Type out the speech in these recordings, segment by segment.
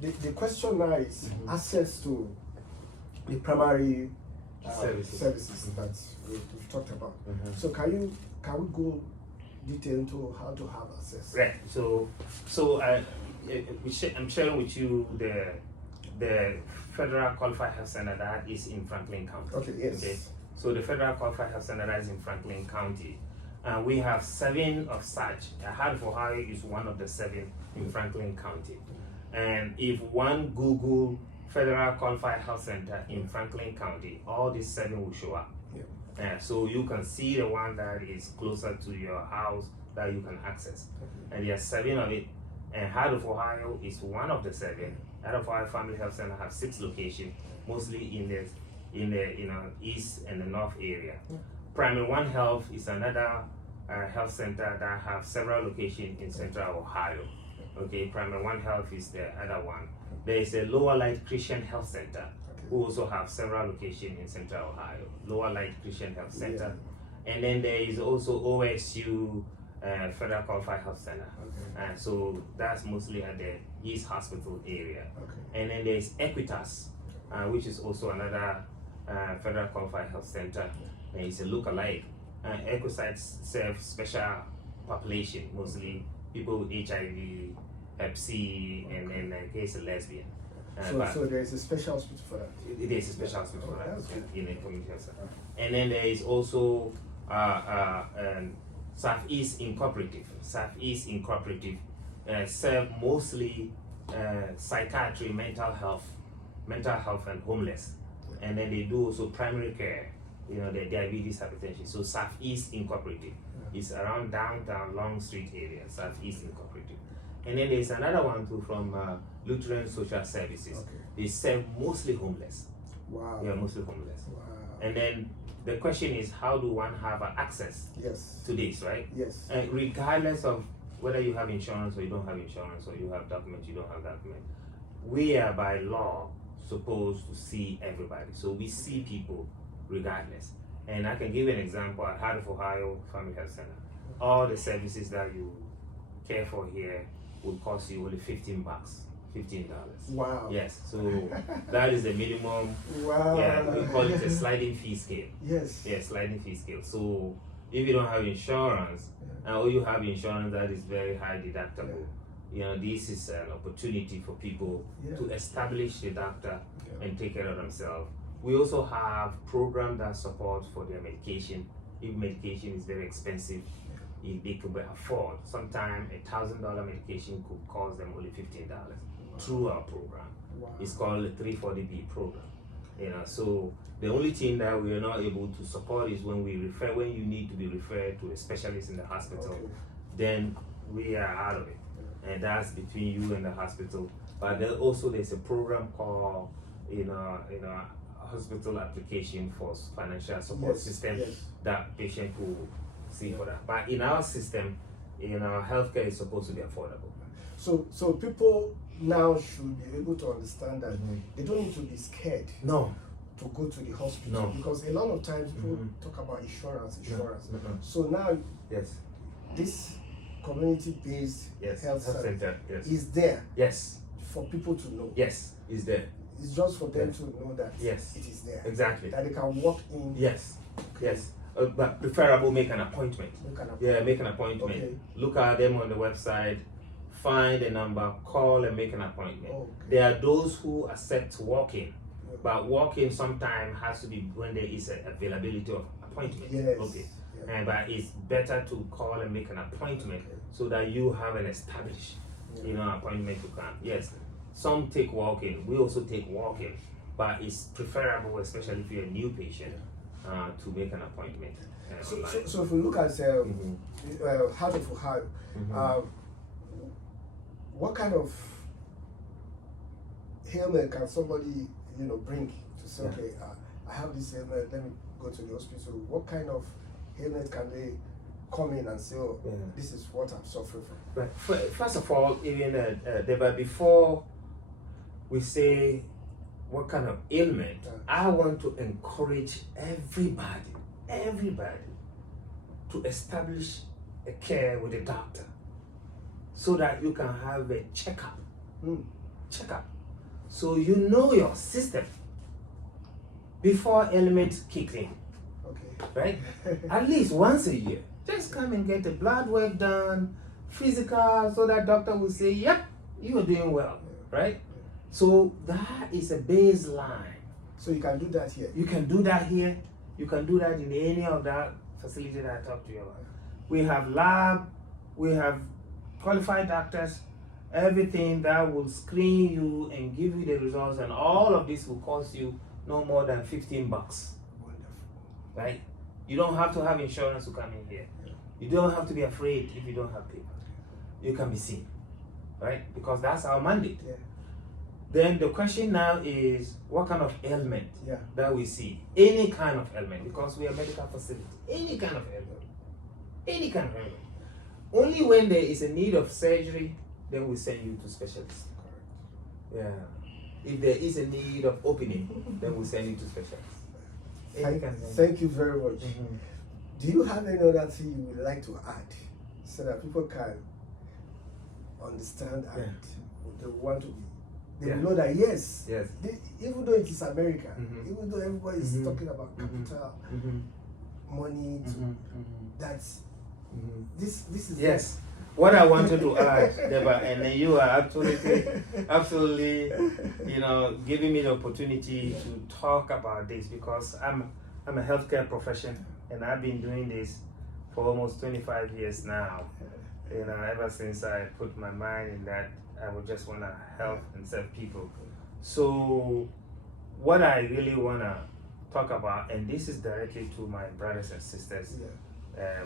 the question now is access to the primary services that we've talked about. So can we go detail into how to have access? Right. I'm sharing with you the Federal Qualified Health Center that is in Franklin County. Okay. Yes. Okay. So the Federal Qualified Health Center that is in Franklin County, we have 7 of such. HOFH is one of the 7 in Franklin County. And if one Google Federal Qualified Health Center in Franklin County, all these 7 will show up. So you can see the one that is closer to your house that you can access. And there are 7 of it. And Heart of Ohio is one of the 7. Heart of Ohio Family Health Center have 6 locations, mostly in the east and the north area. Primary One Health is another health center that have several locations in Central Ohio. Okay, Primary One Health is the other one. There is a Lower Light Christian Health Center, who also have several locations in Central Ohio. Lower Light Christian Health Center. And then there is also OSU Federal Qualified Health Center. So that's mostly at the East Hospital area. And then there's Equitas, which is also another Federal Qualified Health Center. And it's a lookalike. Equitas serve special population, mostly people with HIV, Hep C, and then in case a lesbian. So there is a special hospital for that? It is a special hospital for that in a community health center. Okay. And then there is also Southeast Incorporative. Southeast Incorporative serve mostly psychiatry, mental health and homeless. And then they do also primary care, the diabetes, hypertension. So Southeast Incorporative is around downtown Long Street area, Southeast Incorporative. And then there's another one too from Lutheran Social Services. They serve mostly homeless. Wow. Yeah, mostly homeless. Wow. And then the question is, how do one have access to this, right? Yes. And regardless of whether you have insurance or you don't have insurance, or you have document, you don't have document, we are by law supposed to see everybody. So we see people regardless. And I can give you an example at Heart of Ohio Family Health Center. All the services that you care for here would cost you only $15. Wow. Yes, so that is the minimum. Wow. Yeah, we call it a sliding fee scale. Yes. Yeah, sliding fee scale. So if you don't have insurance, or you have insurance that is very high deductible, this is an opportunity for people to establish the doctor and take care of themselves. We also have programs that support for their medication. If medication is very expensive, if they could afford, sometimes $1,000 medication could cost them only $15 through our program. Wow. It's called the 340B program. So the only thing that we are not able to support is when you need to be referred to a specialist in the hospital, then we are out of it. And that's between you and the hospital. But then also there's a program called, hospital application for financial support system that patient could see for that. But in our system, healthcare is supposed to be affordable. So people now should be able to understand that they don't need to be scared to go to the hospital, because a lot of times people talk about insurance. So now this community-based health center is there for people to know. Yes, is there. It's just for them to know that it is there. Exactly. That they can walk in. Yes. But preferable, make an appointment. Make an appointment. Okay. Look at them on the website, find a number, call and make an appointment. There are those who accept walk-in, but walk-in sometimes has to be when there is an availability of appointment. But it's better to call and make an appointment so that you have an established appointment to come. Yes, some take walk-in, we also take walk-in, but it's preferable, especially if you're a new patient, to make an appointment. So if we look at Heart of Ohio, what kind of ailment can somebody bring to say, okay, I have this ailment, let me go to the hospital? What kind of ailment can they come in and say, oh, this is what I'm suffering from? But first of all, even before we say what kind of ailment, I want to encourage everybody to establish a care with a doctor so that you can have a checkup checkup. So you know your system before ailments kick in. Okay. Right? At least once a year. Just come and get the blood work done, physical, so that doctor will say, yep, you are doing well. Right? So that is a baseline. So you can do that here? You can do that here. You can do that in any of that facility that I talked to you about. We have lab, we have qualified doctors, everything that will screen you and give you the results, and all of this will cost you no more than $15. Wonderful. Right? You don't have to have insurance to come in here. You don't have to be afraid if you don't have paper. You can be seen. Right? Because that's our mandate. Yeah. Then the question now is, what kind of ailment Yeah. that we see? Any kind of ailment, because we are a medical facility. Any kind of ailment. Any kind of ailment. Only when there is a need of surgery, then we send you to specialists. Correct. Yeah. If there is a need of opening, then we send you to specialists. Thank you very much. Mm-hmm. Do you have any other thing you would like to add so that people can understand and they want to be? They will know that yes, even though it is America, even though everybody is talking about capital, money, that's this is yes. What I wanted to add, Deba, and then you are absolutely, giving me the opportunity to talk about this, because I'm a healthcare professional and I've been doing this for almost 25 years now. Ever since I put my mind in that, I would just want to help and serve people. So what I really want to talk about, and this is directly to my brothers and sisters,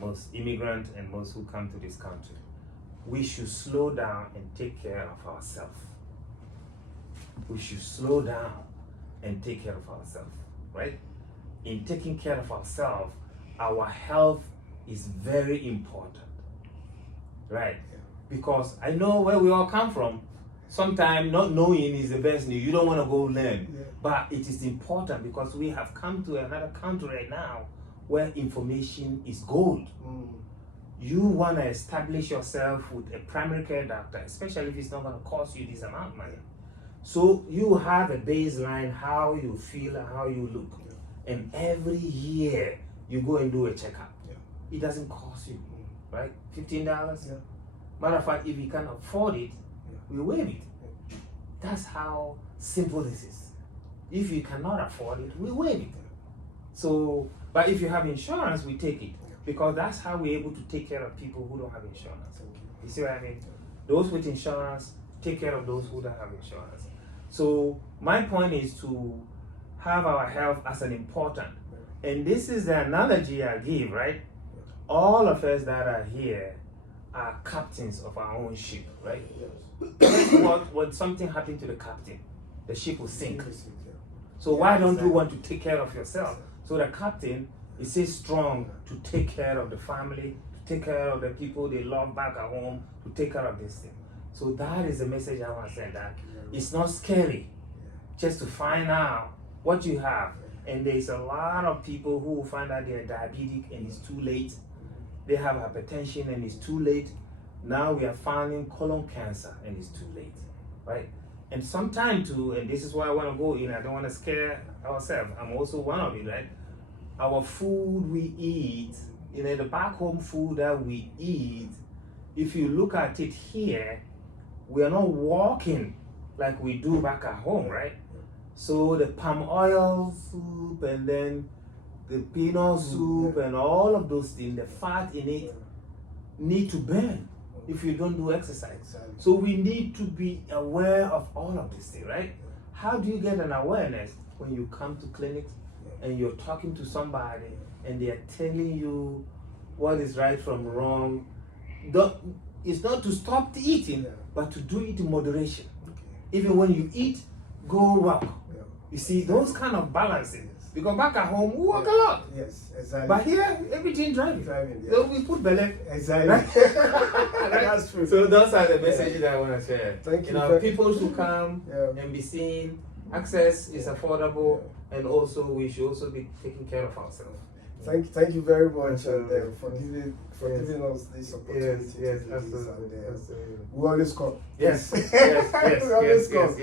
most immigrants and most who come to this country, we should slow down and take care of ourselves. We should slow down and take care of ourselves, right? In taking care of ourselves, our health is very important, right? Because I know where we all come from. Sometimes not knowing is the best news. You don't want to go learn. But it is important because we have come to another country right now where information is gold. You want to establish yourself with a primary care doctor, especially if it's not going to cost you this amount of money. So you have a baseline, how you feel and how you look. And every year you go and do a checkup. It doesn't cost you, right? $15? Matter of fact, if you can afford it, we waive it. That's how simple this is. If you cannot afford it, we waive it. So, but if you have insurance, we take it. Because that's how we're able to take care of people who don't have insurance. You see what I mean? Those with insurance take care of those who don't have insurance. So my point is to have our health as an important. And this is the analogy I give, right? All of us that are here are captains of our own ship, right? When something happened to the captain, the ship will sink. So why don't you want to take care of yourself? So the captain is so strong to take care of the family, to take care of the people they love back at home, to take care of this thing. So that is the message I want to send, that it's not scary just to find out what you have. And there's a lot of people who find out they're diabetic and it's too late. They have hypertension and it's too late. Now we are finding colon cancer and it's too late, right? And sometimes too, and this is why I want to go in, I don't want to scare ourselves. I'm also one of it, right? Our food we eat, the back home food that we eat, if you look at it here, we are not walking like we do back at home, right? So the palm oil soup and then the peanut soup and all of those things, the fat in it need to burn if you don't do exercise. So we need to be aware of all of this thing, right? How do you get an awareness? When you come to clinics and you're talking to somebody and they are telling you what is right from wrong. It's not to stop eating, but to do it in moderation. Even when you eat, go walk. You see, those kind of balancing. Because back at home, we walk a lot. Yes, exactly. But here, everything driving. So we put belly. Exactly. Right? That's true. So those are the messages that I want to share. Thank you. People should come and be seen. Access is affordable, and also we should also be taking care of ourselves. Thank you very much for giving us this opportunity. Yes, absolutely. We always come. Yes, we always come.